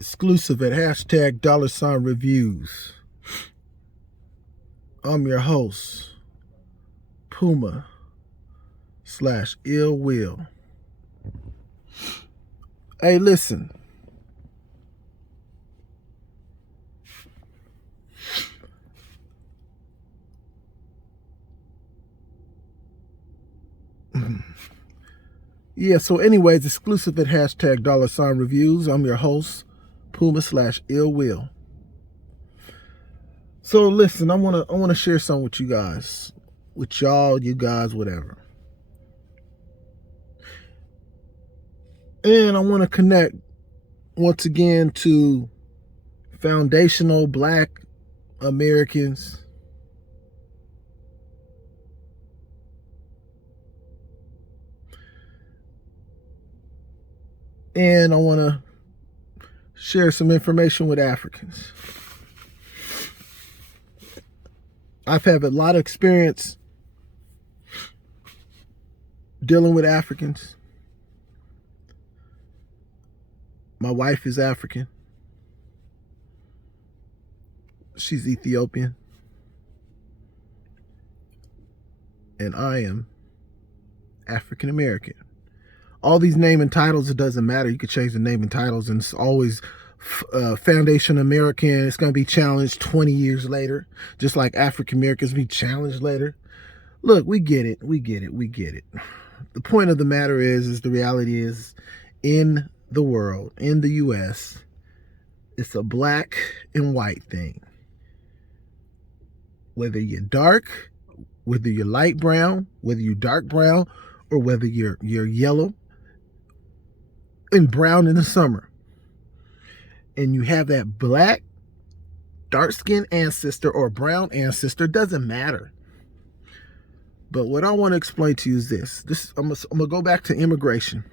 Exclusive at hashtag $reviews. I'm your host, Puma/Ill Will. Hey, listen. Yeah, so anyways, exclusive at hashtag $reviews. I'm your host, Puma/Ill Will. So listen, I wanna share something with you guys. With y'all, you guys, whatever. And I want to connect once again to foundational Black Americans. And I want to share some information with Africans. I've had a lot of experience dealing with Africans. My wife is African. She's Ethiopian. And I am African American. All these name and titles, it doesn't matter. You could change the name and titles, and it's always Foundation American. It's going to be challenged 20 years later, just like African Americans be challenged later. Look, we get it. We get it. We get it. The point of the matter is the reality is, in the world, in the U.S., it's a black and white thing. Whether you're dark, whether you're light brown, whether you're dark brown, or whether you're yellow and brown in the summer, and you have that black, dark-skinned ancestor or brown ancestor, doesn't matter. But what I want to explain to you is this. I'm gonna go back to immigration.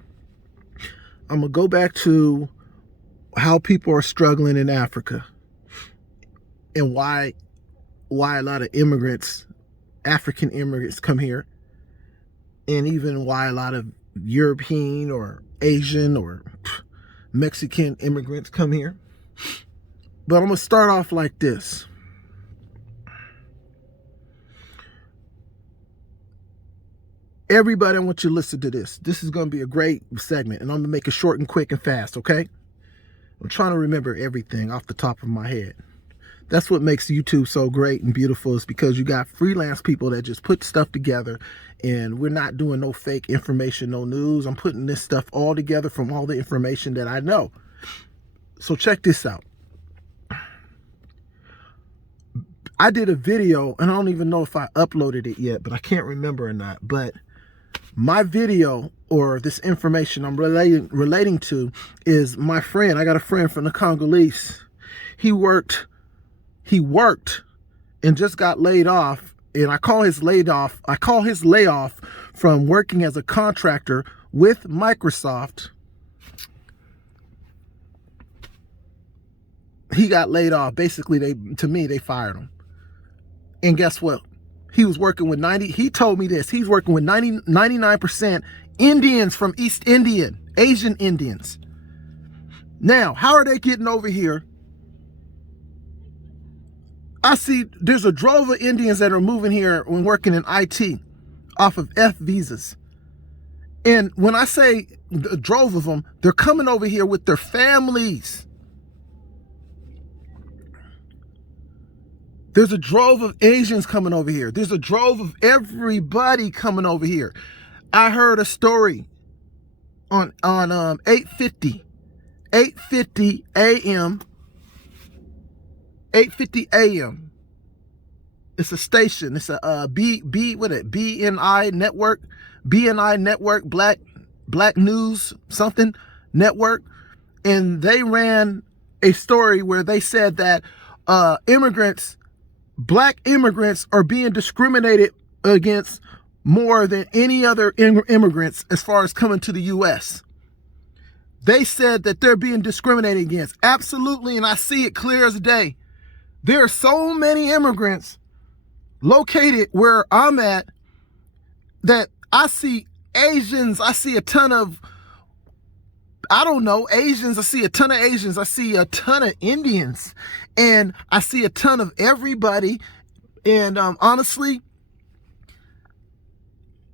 I'm gonna go back to how people are struggling in Africa, and why a lot of immigrants, African immigrants, come here, and even why a lot of European or Asian or Mexican immigrants come here. But I'm gonna start off like this. Everybody, I want you to listen to this. This is going to be a great segment, and I'm going to make it short and quick and fast, okay? I'm trying to remember everything off the top of my head. That's what makes YouTube so great and beautiful, is because you got freelance people that just put stuff together, and we're not doing no fake information, no news. I'm putting this stuff all together from all the information that I know. So check this out. I did a video, and I don't even know if I uploaded it yet, but I can't remember or not, but my video, or this information I'm relating to, is my friend. I got a friend from the Congolese. He worked and just got laid off. And I call his layoff from working as a contractor with Microsoft. He got laid off. Basically, they fired him. And guess what? He was working with he told me this, he's working with 99% Indians from East Indian, Asian Indians. Now, how are they getting over here? I see there's a drove of Indians that are moving here when working in IT off of F visas. And when I say a drove of them, they're coming over here with their families. There's a drove of Asians coming over here. There's a drove of everybody coming over here. I heard a story on 8:50 a.m. 8:50 a.m. It's a station. It's a BNI network, Black News something network, and they ran a story where they said that Black immigrants are being discriminated against more than any other immigrants as far as coming to the U.S. They said that they're being discriminated against. Absolutely, and I see it clear as day. There are so many immigrants located where I'm at that I see Asians, I see a ton of I don't know, Asians. I see a ton of Asians. I see a ton of Indians. And I see a ton of everybody. And honestly,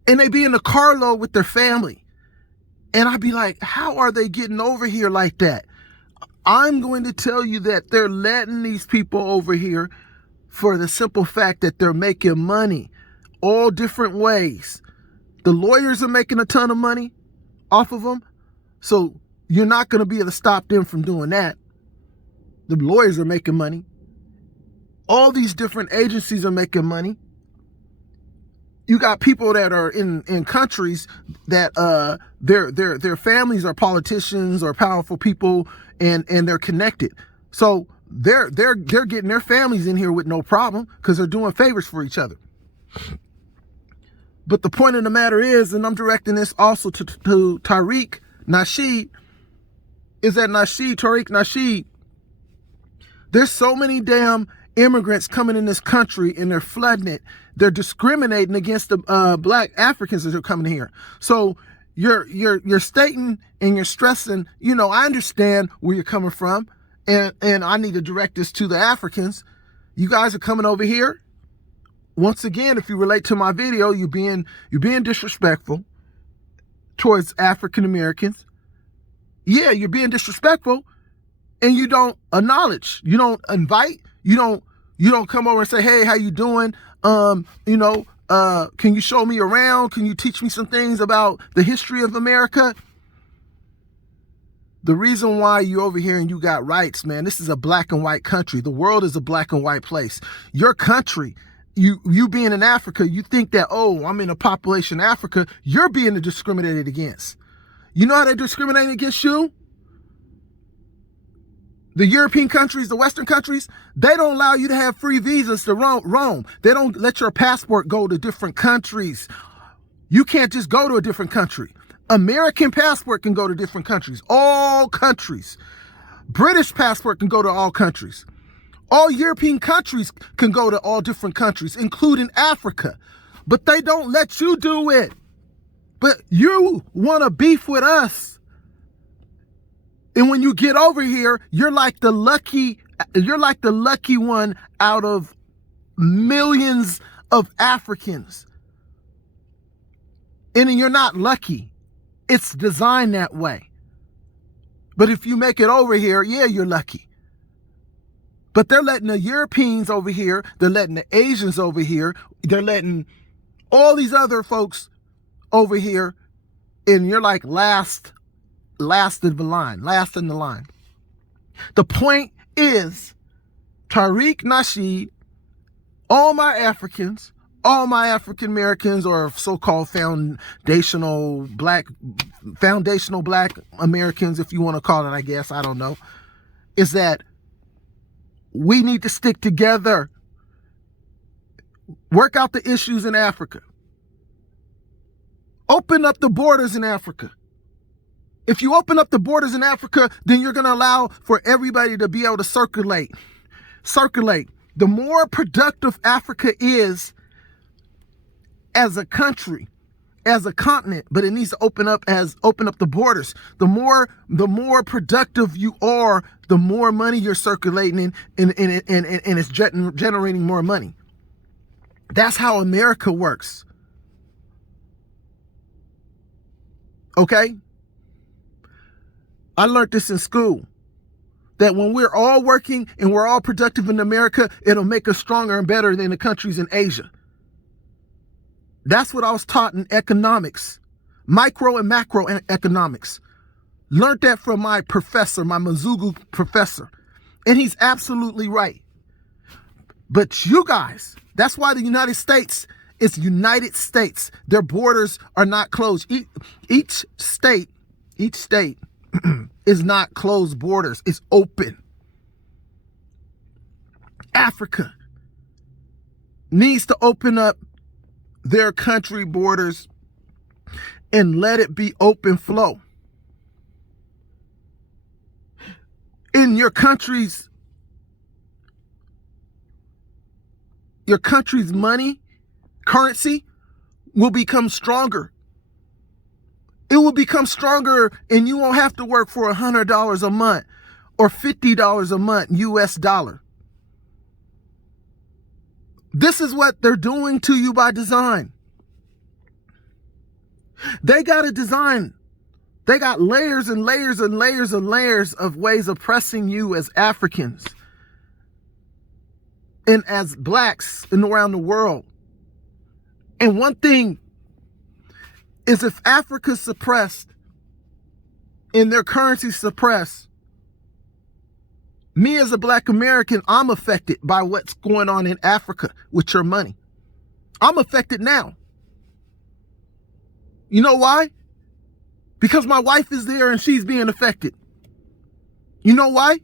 and they be in the carload with their family. And I'd be like, how are they getting over here like that? I'm going to tell you that they're letting these people over here for the simple fact that they're making money all different ways. The lawyers are making a ton of money off of them. So you're not going to be able to stop them from doing that. The lawyers are making money. All these different agencies are making money. You got people that are in countries that their families are politicians or powerful people, and they're connected. So they're getting their families in here with no problem because they're doing favors for each other. But the point of the matter is, and I'm directing this also to Tariq Nasheed, is that Tariq Nasheed, there's so many damn immigrants coming in this country and they're flooding it. They're discriminating against the black Africans that are coming here. So you're stating and you're stressing, you know, I understand where you're coming from, and I need to direct this to the Africans. You guys are coming over here. Once again, if you relate to my video, you're being disrespectful towards African Americans. Yeah, you're being disrespectful, and you don't acknowledge, you don't invite, you don't come over and say, hey, how you doing? Can you show me around? Can you teach me some things about the history of America? The reason why you over here and you got rights, man, this is a black and white country. The world is a black and white place. Your country, you being in Africa, you think that, oh, I'm in a population in Africa, you're being discriminated against. You know how they discriminate against you? The European countries, the Western countries, they don't allow you to have free visas to roam. They don't let your passport go to different countries. You can't just go to a different country. American passport can go to different countries, all countries. British passport can go to all countries. All European countries can go to all different countries, including Africa. But they don't let you do it. But you want to beef with us. And when you get over here, you're like the lucky one out of millions of Africans. And you're not lucky. It's designed that way. But if you make it over here, yeah, you're lucky. But they're letting the Europeans over here, they're letting the Asians over here, they're letting all these other folks over here, and you're like last in the line. The point is, Tariq Nasheed, all my Africans, all my African Americans, or so-called foundational black Americans, if you want to call it, I guess, I don't know, is that we need to stick together, work out the issues in Africa, open up the borders in Africa. If you open up the borders in Africa, then you're going to allow for everybody to be able to circulate. The more productive Africa is as a country, as a continent, but it needs to open up the borders. The more productive you are, the more money you're circulating and it's generating more money. That's how America works. Okay? I learned this in school, that when we're all working and we're all productive in America, it'll make us stronger and better than the countries in Asia. That's what I was taught in economics, micro and macro economics. Learned that from my professor, my Mzungu professor. And he's absolutely right. But you guys, that's why the United States is United States. Their borders are not closed. Each state is not closed borders. It's open. Africa needs to open up their country borders and let it be open flow. In your country's money, currency will become stronger. It will become stronger, and you won't have to work for $100 a month or $50 a month US dollar. This is what they're doing to you by design. They got a design. They got layers and layers and layers and layers of ways of oppressing you as Africans and as blacks and around the world. And one thing is, if Africa's suppressed and their currency suppressed, me as a black American, I'm affected by what's going on in Africa with your money. I'm affected now. You know why? Because my wife is there and she's being affected. You know why?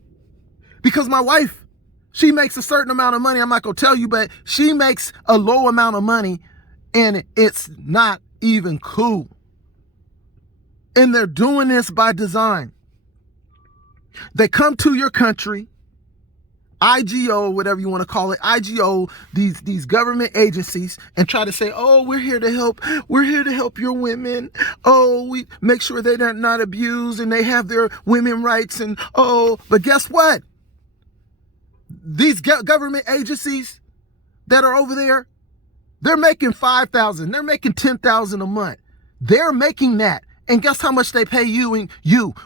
Because my wife, she makes a certain amount of money. I'm not going to tell you, but she makes a low amount of money and it's not even cool. And they're doing this by design. They come to your country, IGO, whatever you want to call it, IGO, these government agencies, and try to say, oh, we're here to help. We're here to help your women. Oh, we make sure they're not abused and they have their women rights. And but guess what? These government agencies that are over there, they're making $5,000. They're making $10,000 a month. They're making that. And guess how much they pay you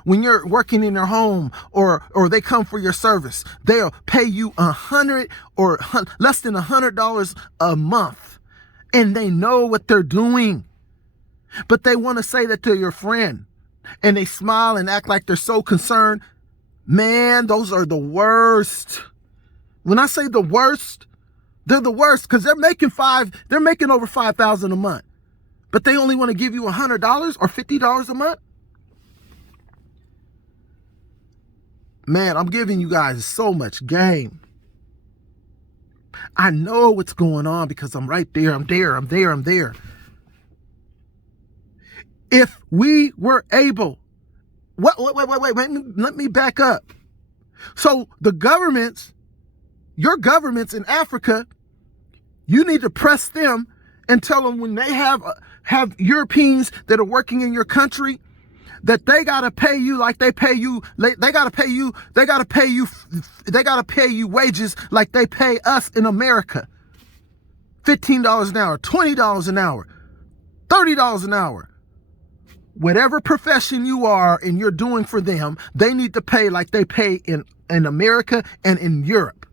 when you're working in their home or they come for your service? They'll pay you $100 or less than $100 a month. And they know what they're doing. But they want to say that they're your friend. And they smile and act like they're so concerned. Man, those are the worst. When I say the worst, they're the worst because they're making over $5,000 a month. But they only want to give you $100 or $50 a month? Man, I'm giving you guys so much game. I know what's going on because I'm right there. I'm there. If we were able... Wait, let me back up. So the governments, your governments in Africa, you need to press them and tell them when they have Europeans that are working in your country, that they got to pay you like they pay you. They got to pay you wages like they pay us in America. $15 an hour, $20 an hour, $30 an hour. Whatever profession you are and you're doing for them, they need to pay like they pay in America and in Europe.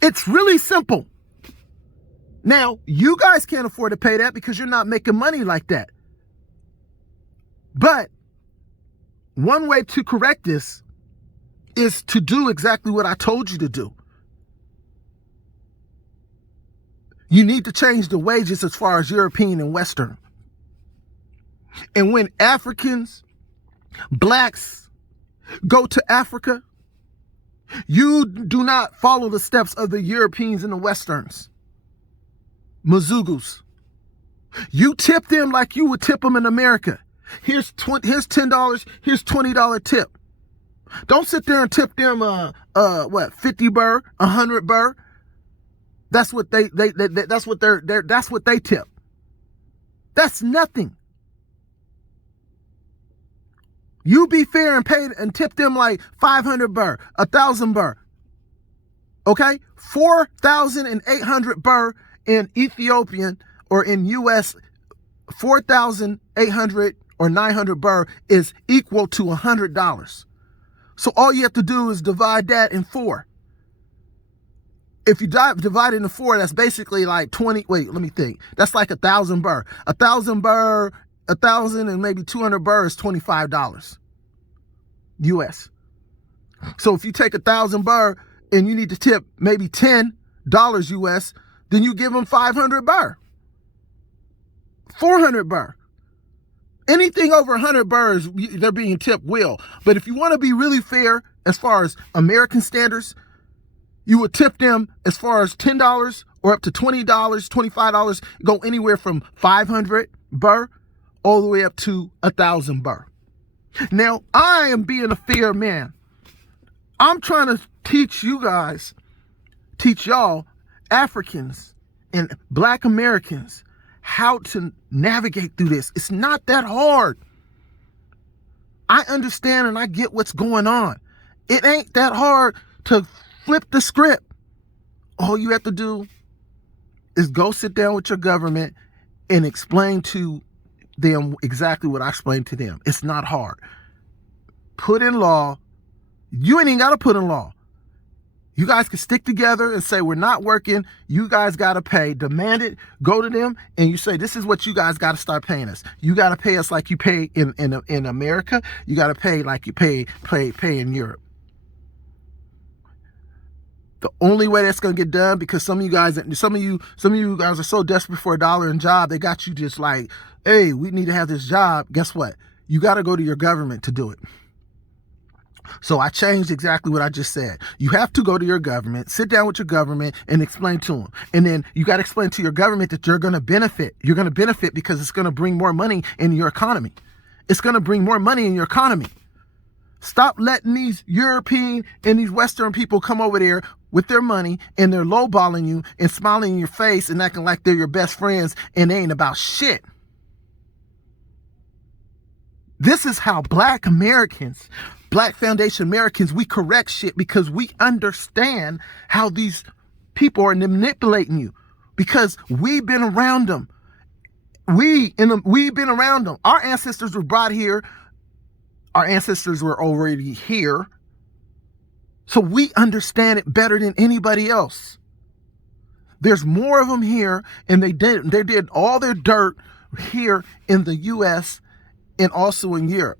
It's really simple. Now, you guys can't afford to pay that because you're not making money like that. But one way to correct this is to do exactly what I told you to do. You need to change the wages as far as European and Western. And when Africans, blacks, go to Africa, you do not follow the steps of the Europeans and the Westerns. Mazugus. You tip them like you would tip them in America. Here's $10, here's $20 tip. Don't sit there and tip them 50 burr, 100 burr. That's what they tip. That's nothing. You be fair and pay and tip them like 500 burr, 1,000 burr. Okay? 4,800 burr in Ethiopian or in US, 4,800 or 900 burr is equal to $100. So all you have to do is divide that in 4. If you divide it into 4, that's basically like 20. Wait, let me think. That's like 1,000 burr. 1,000 burr, 1,000 and maybe 200 burr is $25 US. So if you take 1,000 burr and you need to tip maybe $10 US, then you give them 500 burr, 400 burr. Anything over 100 burrs, they're being tipped well. But if you want to be really fair as far as American standards, you would tip them as far as $10 or up to $20, $25, go anywhere from 500 burr all the way up to 1,000 burr. Now, I am being a fair man. I'm trying to teach y'all, Africans and Black Americans, how to navigate through this. It's not that hard. I understand and I get what's going on. It ain't that hard to flip the script. All you have to do is go sit down with your government and explain to them exactly what I explained to them. It's not hard. Put in law. You ain't even got to put in law. You guys can stick together and say, we're not working. You guys got to pay. Demand it. Go to them and you say, this is what you guys got to start paying us. You got to pay us like you pay in America. You got to pay like you pay in Europe. The only way that's going to get done, because some of you guys are so desperate for $1 in job, they got you just like, hey, we need to have this job. Guess what? You got to go to your government to do it. So I changed exactly what I just said. You have to go to your government, sit down with your government and explain to them. And then you got to explain to your government that you're going to benefit. You're going to benefit because it's going to bring more money in your economy. It's going to bring more money in your economy. Stop letting these European and these Western people come over there with their money and they're lowballing you and smiling in your face and acting like they're your best friends and they ain't about shit. This is how Black Americans, Black Foundation Americans, we correct shit, because we understand how these people are manipulating you, because we've been around them. We've been around them. Our ancestors were brought here. Our ancestors were already here. So we understand it better than anybody else. There's more of them here, and they did all their dirt here in the U.S. and also in Europe.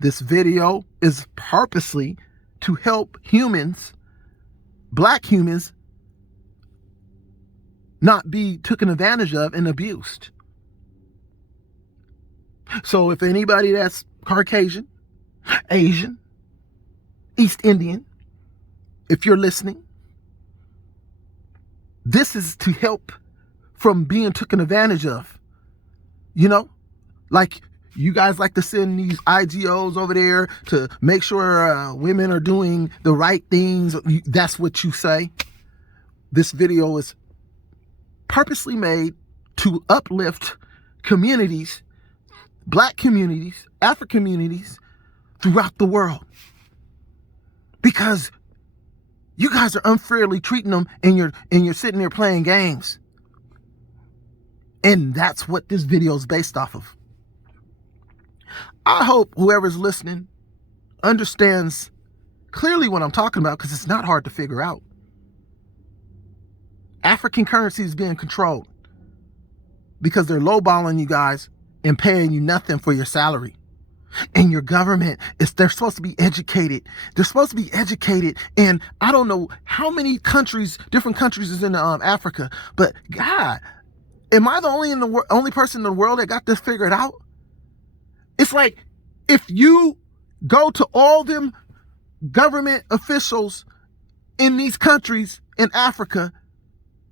This video is purposely to help humans, Black humans, not be taken advantage of and abused. So if anybody that's Caucasian, Asian, East Indian, if you're listening, this is to help from being taken advantage of. You know, like you guys like to send these IGOs over there to make sure women are doing the right things. That's what you say. This video is purposely made to uplift communities, Black communities, African communities throughout the world. Because you guys are unfairly treating them and you're sitting there playing games. And that's what this video is based off of. I hope whoever's listening understands clearly what I'm talking about, because it's not hard to figure out. African currency is being controlled because they're lowballing you guys and paying you nothing for your salary. And your government, they're supposed to be educated. They're supposed to be educated. And I don't know how many countries, different countries is in Africa, but God, am I the only person in the world that got this figured out? It's like, if you go to all them government officials in these countries in Africa,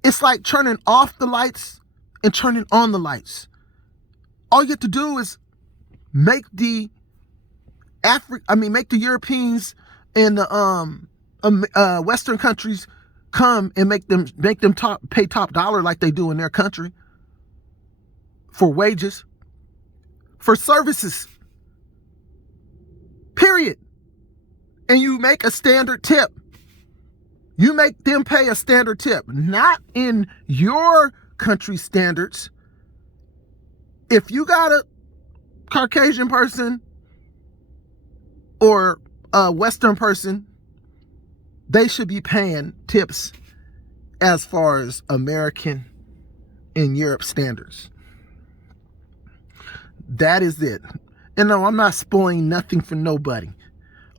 it's like turning off the lights and turning on the lights. All you have to do is make the Europeans and the Western countries come and make them pay top dollar like they do in their country for wages, for services, period. And you make a standard tip. You make them pay a standard tip, not in your country standards. If you got a Caucasian person or a Western person, they should be paying tips as far as American and Europe standards. That is it. And no, I'm not spoiling nothing for nobody.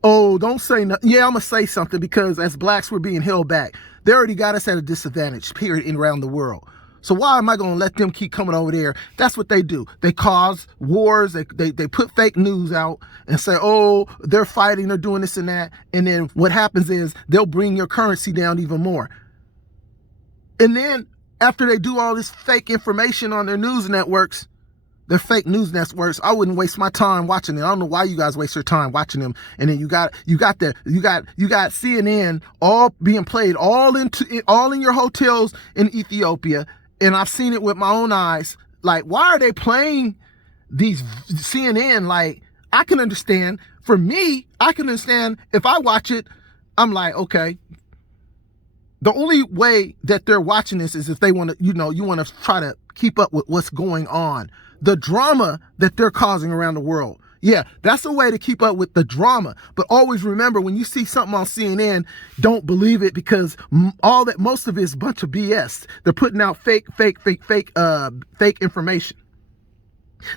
Oh, don't say nothing. Yeah, I'm going to say something, because as Blacks, we're being held back. They already got us at a disadvantage, period, around the world. So why am I going to let them keep coming over there? That's what they do. They cause wars. They put fake news out and say, oh, they're fighting, they're doing this and that. And then what happens is they'll bring your currency down even more. And then after they do all this fake information on their news networks, their fake news networks, I wouldn't waste my time watching it. I don't know why you guys waste your time watching them. And then you got CNN all being played all in your hotels in Ethiopia And I've seen it with my own eyes. Like, why are they playing these CNN? Like, I can understand. For me, I can understand if I watch it, I'm like, okay. The only way that they're watching this is if they want to, you want to try to keep up with what's going on. The drama that they're causing around the world. Yeah, that's a way to keep up with the drama. But always remember, when you see something on CNN, don't believe it, because most of it is a bunch of BS. They're putting out fake information.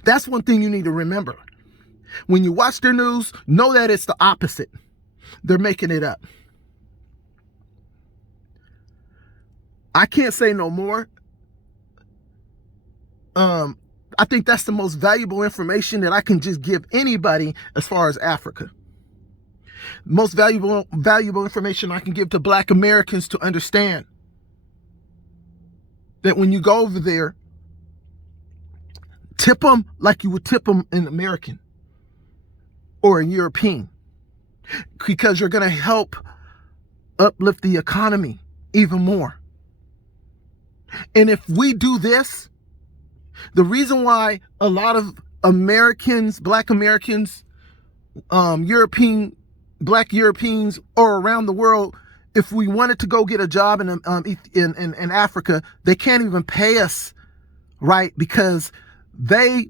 That's one thing you need to remember. When you watch their news, know that it's the opposite. They're making it up. I can't say no more. I think that's the most valuable information that I can just give anybody as far as Africa. Most valuable information I can give to Black Americans to understand that when you go over there, tip them like you would tip them in American or in European, because you're going to help uplift the economy even more. And if we do this, the reason why a lot of Americans, Black Americans, Black Europeans, or around the world, if we wanted to go get a job in Africa, they can't even pay us, right? Because they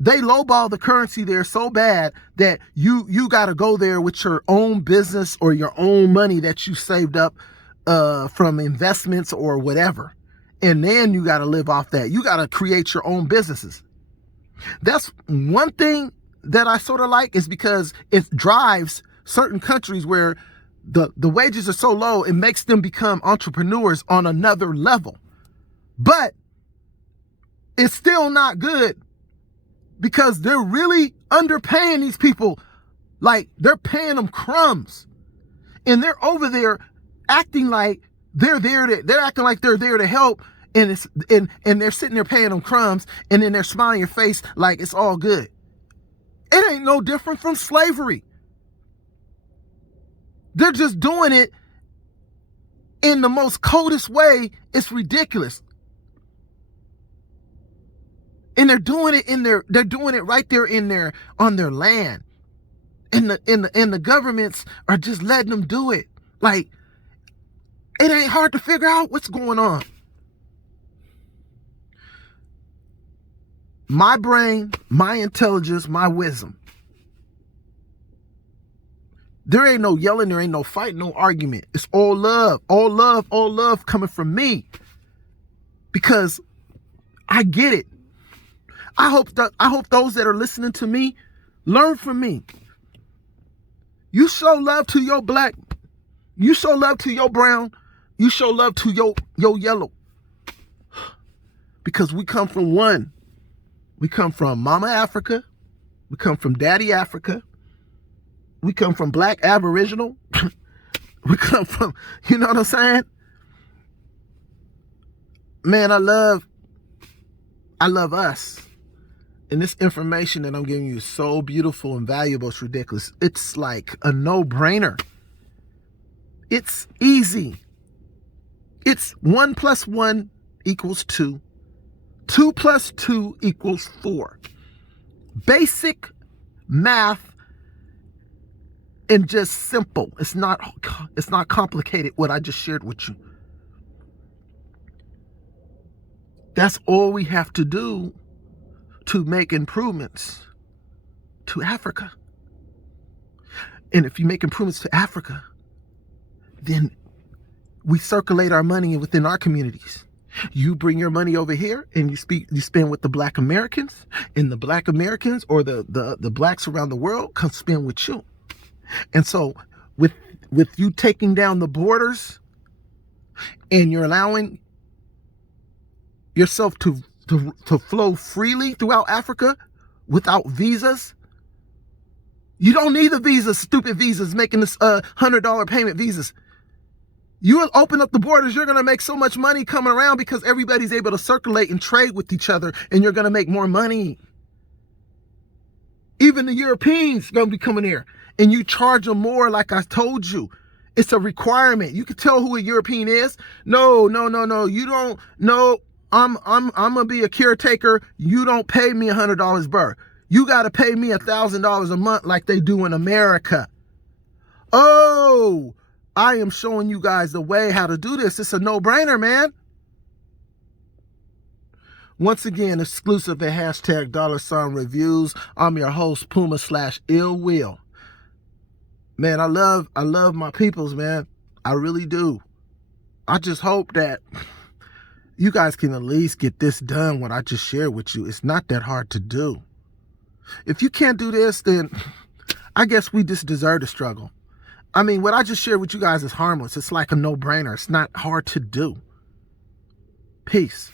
lowball the currency there so bad that you got to go there with your own business or your own money that you saved up from investments or whatever. And then you got to live off that. You got to create your own businesses. That's one thing that I sort of like, is because it drives certain countries where the wages are so low, it makes them become entrepreneurs on another level. But it's still not good, because they're really underpaying these people. Like, they're paying them crumbs, and they're over there acting like they're acting like they're there to help, and they're sitting there paying them crumbs, and then they're smiling your face like it's all good. It ain't no different from slavery. They're just doing it in the most coldest way. It's ridiculous. And they're doing it right there on their land. And the governments are just letting them do it. Like, it ain't hard to figure out what's going on. My brain, my intelligence, my wisdom. There ain't no yelling, there ain't no fight, no argument. It's all love, all love, all love coming from me. Because I get it. I hope those that are listening to me learn from me. You show love to your Black. You show love to your brown. You show love to your yellow. Because we come from one. We come from Mama Africa. We come from Daddy Africa. We come from Black Aboriginal. We come from, you know what I'm saying? Man, I love us. And this information that I'm giving you is so beautiful and valuable. It's ridiculous. It's like a no-brainer. It's easy. It's 1 + 1 = 2. 2 + 2 = 4. Basic math, and just simple. It's not complicated, what I just shared with you. That's all we have to do to make improvements to Africa. And if you make improvements to Africa, then we circulate our money within our communities. You bring your money over here and you spend with the Black Americans, and the Black Americans or the Blacks around the world come spend with you. And so with you taking down the borders, and you're allowing yourself to flow freely throughout Africa without visas. You don't need the visas, stupid visas, making this $100 payment visas. You will open up the borders, you're going to make so much money coming around because everybody's able to circulate and trade with each other, and you're going to make more money. Even the Europeans are going to be coming here, and you charge them more, like I told you. It's a requirement. You can tell who a European is. No. You don't. No, I'm gonna be a caretaker. You don't pay me $100 per. You got to pay me $1,000 a month like they do in America. Oh, I am showing you guys the way how to do this. It's a no-brainer, man. Once again, exclusive at #$reviews. I'm your host, Puma/Ill Will. Man, I love my peoples, man. I really do. I just hope that you guys can at least get this done, what I just shared with you. It's not that hard to do. If you can't do this, then I guess we just deserve to struggle. I mean, what I just shared with you guys is harmless. It's like a no-brainer. It's not hard to do. Peace.